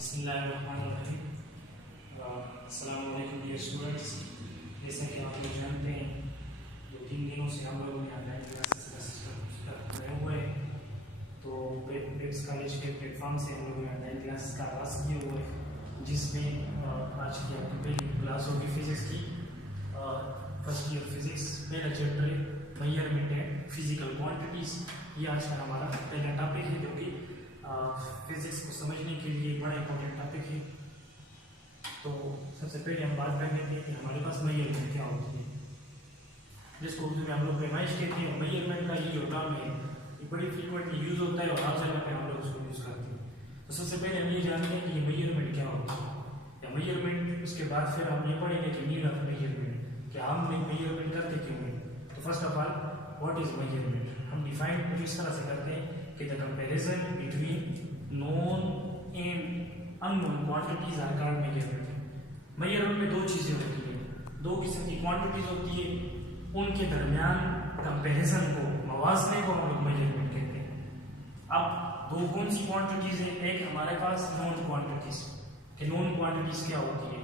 बिस्मिल्लाहिर्रहमानिर्रहीम। अस्सलाम वालेकुम डियर स्टूडेंट्स। जैसा कि आप लोग जानते हैं 2-3 दिनों से हम लोग यहाँ ऑनलाइन क्लासेस कर रहे हुए हैं, तो वेब्स कॉलेज के प्लेटफॉर्म से हम लोग ऑनलाइन क्लासेस का आगाज़ किए हुए हैं, जिसमें आज की आपकी पहली क्लास होगी फिजिक्स की। फर्स्ट ईयर फिजिक्स पहला चैप्टर है मेजरमेंट एंड फिजिकल क्वांटिटीज़। ये आज का हमारा पहला टॉपिक है, जो कि फिजिक्स को समझने के लिए बड़ा इंपॉर्टेंट टॉपिक है। तो सबसे पहले हम बात कर लेते हैं कि हमारे पास मेजरमेंट क्या होती है, जिसको उर्दू में हम लोग पैमाइश कहते हैं। मेजरमेंट का ये जो टर्म है ये बड़ी फ्रीक्वेंटली यूज़ होता है और हर जगह पे हम लोग उसको यूज़ करते हैं। तो सबसे पहले हम ये जानते हैं कि ये मेजरमेंट क्या होता है या मेजरमेंट, उसके बाद फिर हम ये पढ़ेंगे कि नीड ऑफ मेजरमेंट, कि हम मेजरमेंट करते क्यों हैं। तो first of all what is measurement, हम डिफाइन कुछ इस तरह से करते हैं कि the comparison between known and unknown quantities are called measurement. Measurement में दो चीजें होती हैं, दो किस्म की क्वांटिटीज होती है, उनके दरमियान कंपैरिजन को, मवाजने को हम लोग मेजरमेंट कहते हैं। अब दो कौन सी क्वांटिटीज है, एक हमारे पास नोन क्वांटिटीज, कि नोन क्वांटिटीज क्या होती है,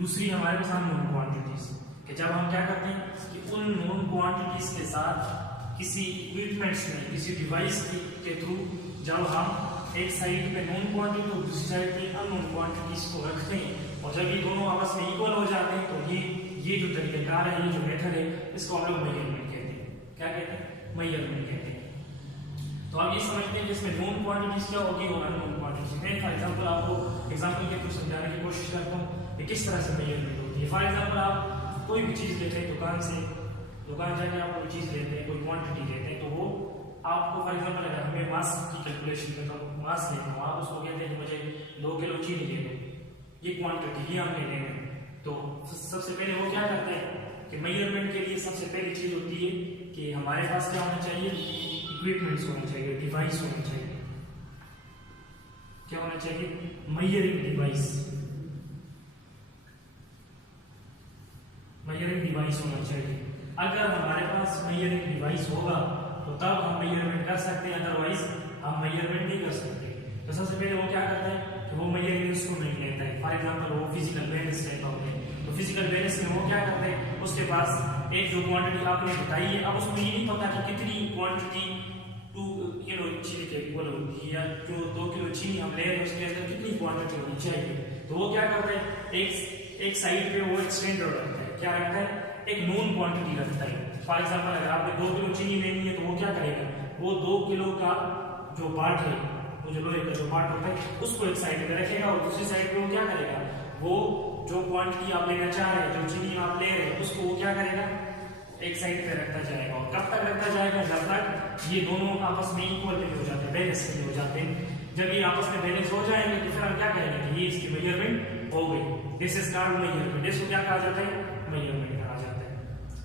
दूसरी हमारे पास अननोन क्वांटिटीज, कि जब हम क्या करते हैं कि उन नोन क्वांटिटीज के साथ किसी इक्विपमेंट्स में, किसी डिवाइस के थ्रू जब हम एक साइड पे नोन क्वांटिटी और दूसरी साइड पे अननोन क्वांटिटीज को रखते हैं, और जब ये दोनों आपस में इक्वल हो जाते हैं, तो ये जो तरीकाकार है, ये जो मेथड है, इसको हम लोग मेजरमेंट कहते हैं। क्या कहते हैं? मेजरमेंट कहते हैं। तो आप ये समझते हैं कि इसमें नोन क्वांटिटीज क्या होगी और अननोन क्वांटिटीज। मैं फॉर एग्जांपल आपको एग्जांपल के थ्रू समझाने की कोशिश करता हूँ कि किस तरह से मेजरमेंट होती है। फॉर एग्जांपल आप कोई भी चीज़ लेते हैं दुकान जाके आप कोई चीज़ लेते हैं, कोई क्वांटिटी लेते हैं, तो वो आपको फॉर एग्जांपल अगर हमें मास की कैलकुलेशन करता हूँ, मास लेता हूँ, आप उसको कहते हैं कि मुझे 2 किलो चीनी दे दो, ये क्वांटिटी ये हम लेते हैं। तो सबसे पहले वो क्या करते हैं कि मेजरमेंट के लिए सबसे पहली चीज़ होती है कि हमारे पास क्या होना चाहिए, इक्विपमेंट्स होना चाहिए, डिवाइस होना चाहिए। क्या होना चाहिए? मेजरिंग डिवाइस, मेजरिंग डिवाइस होना चाहिए। अगर हमारे पास मेजरिंग डिवाइस होगा तो तब हम मेजरमेंट कर सकते हैं, अदरवाइज हम मेजरमेंट नहीं कर सकते। तो सबसे पहले वो क्या करता है कि वो मेजरिंग इंस्ट्रूमेंट लेता है। फॉर एग्जांपल वो फिजिकल बैलेंस लेता होता है, तो फिजिकल बैलेंस में वो क्या करता है, उसके पास एक जो क्वांटिटी आपने बताई है, अब उसको ये नहीं पता कि कितनी क्वांटिटी 2 किलो चीनी के इक्वल होती है, या जो 2 किलो चीनी हम ले रहे हैं उसके अंदर कितनी क्वांटिटी होनी चाहिए। तो वो क्या करता है, एक साइड पे वो एक स्टैंडर्ड रखता है। क्या रखता है? एक नोन क्वांटिटी रखता है। फॉर एग्जांपल अगर आपने 2 किलो चीनी लेनी है, तो वो क्या करेगा, वो 2 किलो का जो पार्ट है, वो जो लोहे का जो पार्ट होता है, उसको एक साइड पे रखेगा, और दूसरी साइड पे वो क्या करेगा, वो जो क्वांटिटी आप लेना चाह रहे हैं, जो चीनी आप ले रहे हैं, उसको वो क्या करेगा, एक साइड पे रखता जाएगा। और कब तक रखता जाएगा? जब तक ये दोनों आपस में इक्वल हो जाते हैं, बैलेंस हो जाते हैं। जब ये आपस में बैलेंस हो जाएंगे तो फिर हम क्या करेंगे कि ये इसकी मेजरमेंट हो गई। This is called measurement. इसको क्या कहा जाता है? मेजरमेंट कहा जाता है।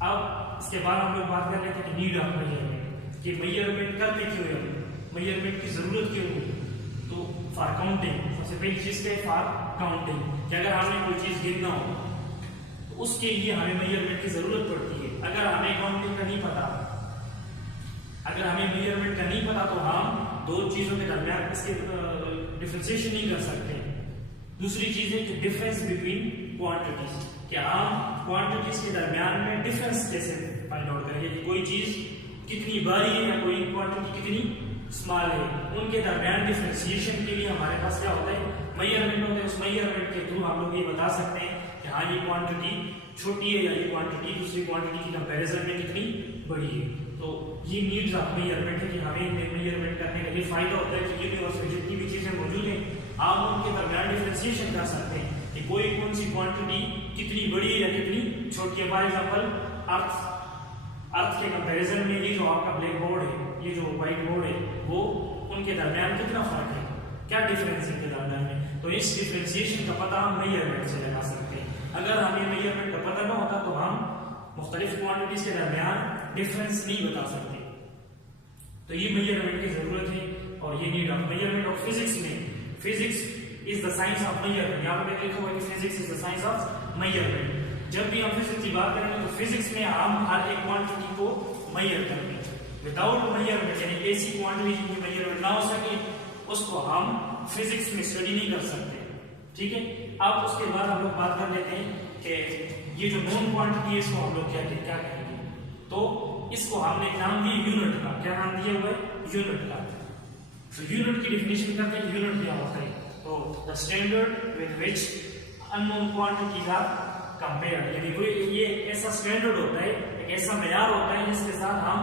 अब इसके बाद हम लोग बात कर लेते हैं कि नीड ऑफ मेजरमेंट, कि मेजरमेंट करते क्यों है, मेजरमेंट की जरूरत क्यों है। तो फॉर काउंटिंग, सबसे पहली चीज क्या है, फॉर काउंटिंग, कि अगर हमने कोई चीज गिनना हो तो उसके लिए हमें मेजरमेंट की जरूरत पड़ती है। अगर हमें काउंटिंग का नहीं पता, अगर हमें मेजरमेंट का नहीं पता, तो हम दो चीजों के दरमियान इसके डिफरेंशिएशन नहीं कर सकते। दूसरी चीज है कि डिफरेंस बिटवीन क्वांटिटीज, कि हम क्वांटिटीज के दरमियान में डिफरेंस कैसे फाइंड आउट करेंगे, कि कोई चीज कितनी बड़ी है या कोई क्वांटिटी कितनी स्मॉल है, उनके दरमियान डिफरेंशिएशन के लिए हमारे पास क्या होता है, मेजरमेंट होता है। उस मेजरमेंट के थ्रू हम लोग ये बता सकते हैं कि हाँ ये क्वांटिटी छोटी है या ये क्वांटिटी दूसरी क्वांटिटी की कंपैरिजन में कितनी बड़ी है। तो ये नीड्स ऑफ मेजरमेंट है कि हमें मेजरमेंट करने का ये फायदा होता है कि यूनिवर्स में जितनी भी चीजें मौजूद हैं, आप उनके दरमियान डिफरेंशिएशन कर सकते हैं कि कोई कौन सी क्वांटिटी कितनी बड़ी है या कितनी छोटी है। फॉर एग्जांपल अर्थ के कंपैरिजन में ये जो आपका ब्लैक बोर्ड है, ये जो व्हाइट बोर्ड है, वो उनके दरमियान कितना फर्क है, क्या डिफरेंस है इनके दरमियान में। तो इस डिफरेंशिएशन का पता हम मेजरमेंट से लगा सकते हैं। अगर हमें मेजरमेंट का पता ना होता तो हम मुख्तलिफ क्वांटिटीज के दरमियान डिफरेंस नहीं बता सकते। तो ये मेजरमेंट की जरूरत है और ये नीड ऑफ मेजरमेंट। और फिजिक्स में, physics is the science of measurement. यहाँ पे लिखा हुआ है कि physics is the science of measurement. जब भी हम फिजिक्स की बात करेंगे तो फिजिक्स में हम हर एक क्वांटिटी को मेजर करेंगे। विदाउट मेजरमेंट, यानी ऐसी क्वांटिटी की मेजरमेंट ना हो सके, उसको हम फिजिक्स में स्टडी नहीं कर सकते। ठीक है, अब उसके बाद हम लोग बात कर लेते हैं कि ये जो नॉन क्वांटिटी है इसको हम लोग क्या कहेंगे। तो इसको हमने नाम दिया यूनिट का। क्या नाम दिया हुआ है? यूनिट का। तो यूनिट की डेफिनेशन करते हैं। यूनिट क्या होता है? तो the standard with which unknown quantities are compared, यानी कोई ये ऐसा स्टैंडर्ड होता है, एक ऐसा मेयार होता है जिसके साथ हम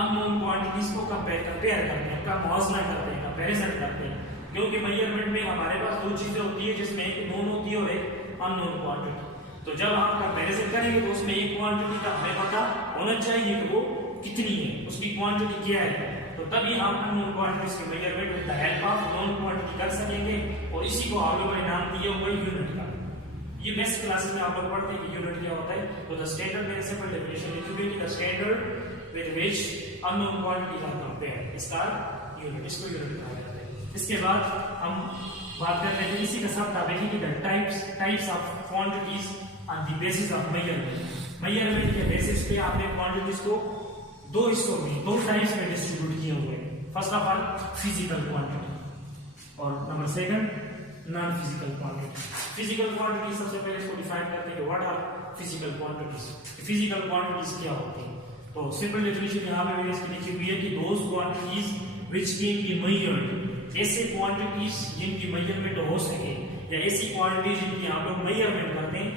अननोन क्वांटिटीज को कंपेयर करते हैं, उनका मुआवजा करते हैं, कंपैरिजन करते हैं। क्योंकि मेजरमेंट में हमारे पास दो चीजें होती है, जिसमें एक नोन होती है और एक अननोन क्वांटिटी। तो जब हम कंपैरिजन करेंगे तो उसमें एक क्वांटिटी का हमें पता होना चाहिए कि वो कितनी है, उसकी क्वांटिटी क्या है। तो तभी हम अननोन क्वांटिटीज के measurement with the help of known quantity कर सकेंगे। और इसी को हम लोगों ने नाम दिया हुआ है यूनिट का। ये बेस्ट क्लासेस में आप लोग पढ़ते हैं कि यूनिट क्या होता है। तो द स्टैंडर्ड में सिंपल डेफिनेशन लिख चुके हैं कि the standard with which unknown quantities are compared, इसका यूनिट, इसको यूनिट कहा जाता है। इसके बाद हम बात करते हैं इसी का सब टॉपिक है कि the types of quantities on the basis of measurement. Measurement के बेसिस पे आपने क्वांटिटीज को दो हिस्सों में, दो टाइप्स में डिस्ट्रीब्यूट किए हुए हैं। First of all physical quantity और number second non physical quantity. Physical quantity सबसे पहले इसको डिफाइन करते हैं कि what are physical quantities. Physical quantities क्या होती हैं? तो सिंपल डेफिनेशन यहां पे मैंने इसकी लिखी हुई है कि those quantities which can be measured, ऐसे क्वांटिटीज जिनकी मेजरमेंट हो सके, या ऐसी क्वांटिटीज जिनकी हम लोग मेजरमेंट करते हैं,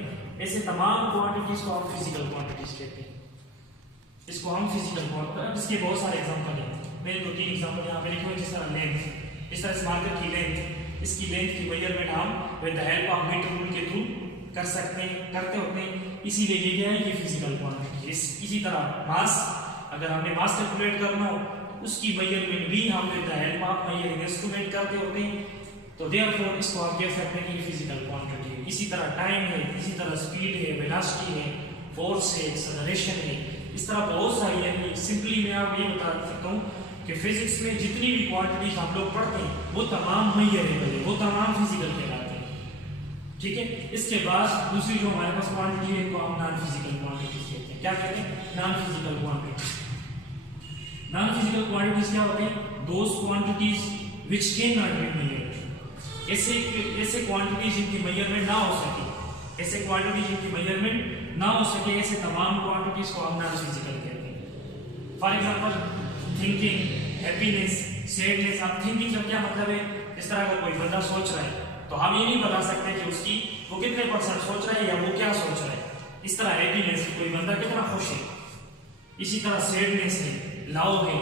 ऐसे तमाम क्वांटिटीज को हम फिजिकल क्वांटिटीज कहते हैं। इसको हम फिजिकल क्वांटिटी, इसके बहुत सारे एग्जांपल हैं। मैंने दो तीन एग्जांपल यहां पे लिखे हुए, जिस तरह लेंथ, इस तरह इस मार्कर की लेंथ, इसकी लेंथ की मेजरमेंट हम with the help of metre rule के थ्रू कर सकते हैं, करते होते हैं। इसीलिए ये क्या है? ये फिजिकल क्वांटिटी। इसी तरह मास, अगर हमने मास कैलकुलेट करना हो उसकी मेजरमेंट भी हम with the help of measuring instrument करते होते हैं। तो देयरफॉर इसको हम कह सकते हैं कि फिजिकल क्वांटिटी है। इसी तरह टाइम है, इसी तरह स्पीड है, वेलोसिटी है, फोर्स है, एक्सेलरेशन है, इस तरह बहुत सारी है। सिंपली मैं आपको ये बता सकता हूँ कि फिजिक्स में जितनी भी क्वांटिटीज हम लोग पढ़ते हैं वो तमाम मेजरेबल है, वो तमाम फिजिकल कहलाते हैं। ठीक है, इसके बाद दूसरी जो हमारे पास क्वांटिटी है वो हम नॉन फिजिकल क्वांटिटीज कहते हैं। क्या कहते हैं? Non physical quantities. Non physical quantities क्या होते हैं? Those quantities which can not be measured, ऐसे क्वांटिटीज जिनकी मेजरमेंट ना हो सके, ऐसे क्वांटिटीज जिनकी मेजरमेंट ना हो सके, ऐसे तमाम क्वांटिटीज को हम नॉन फिजिकल कहते हैं। For example thinking, happiness, sadness. अब थिंकिंग का क्या मतलब है? इस तरह अगर कोई बंदा सोच रहा है तो हम ये नहीं बता सकते कि उसकी वो कितने परसेंट सोच रहा है या वो क्या सोच रहा है। इस तरह हैप्पीनेस, कोई बंदा कितना खुश है। इसी तरह सैडनेस है, लव है,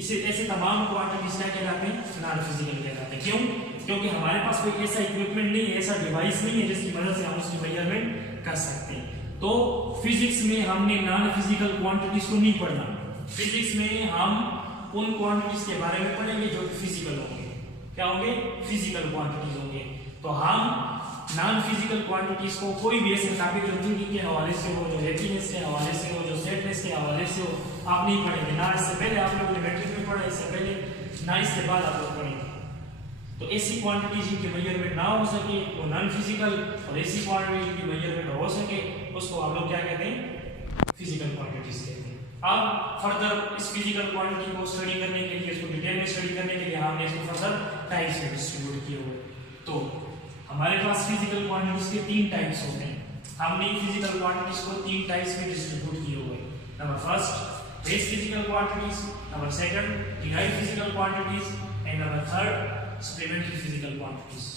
इसे ऐसे तमाम क्वांटिटीज क्या कहलाते हैं? नॉन फिजिकल कहलाते हैं। क्यों? क्योंकि हमारे पास कोई ऐसा इक्विपमेंट नहीं है, ऐसा डिवाइस नहीं है जिसकी मदद से हम उसकी मेजरमेंट कर सकते हैं। तो फिजिक्स में हमने नॉन फिजिकल क्वांटिटीज को नहीं पढ़ना। फिजिक्स में हम उन क्वांटिटीज के बारे में पढ़ेंगे जो फिजिकल होंगे। क्या होंगे? फिजिकल क्वांटिटीज होंगे। तो हम नॉन फिजिकल क्वांटिटीज को कोई भी ऐसे टॉपिक जो थिंकिंग के हवाले से हो, जो हैप्पीनेस के हवाले से हो, जो सैडनेस के हवाले से हो, आप नहीं पढ़ेंगे। ना इससे पहले आप लोगों ने मैट्रिक में पढ़ा, इससे पहले ना इसके बाद आप लोग पढ़ेंगे। तो ऐसी क्वांटिटीज जिनकी मेजरमेंट ना हो सके वो नॉन फिजिकल, और ऐसी क्वांटिटीज जिनकी मेजरमेंट हो सके उसको हम लोग क्या कहते हैं? फिजिकल क्वांटिटीज कहते हैं। अब फर्दर इस फिजिकल क्वांटिटी को स्टडी करने के लिए, इसको डिटेल में स्टडी करने के लिए हमने इसको फर्दर टाइप्स में डिस्ट्रीब्यूट किए हुए। तो हमारे पास फिजिकल क्वांटिटीज के तीन टाइप्स होते हैं। हमने फिजिकल क्वांटिटीज को तीन टाइप्स में डिस्ट्रीब्यूट किए हुए। Number first base physical quantities, number second derived physical quantities, and number third supplementary physical quantities.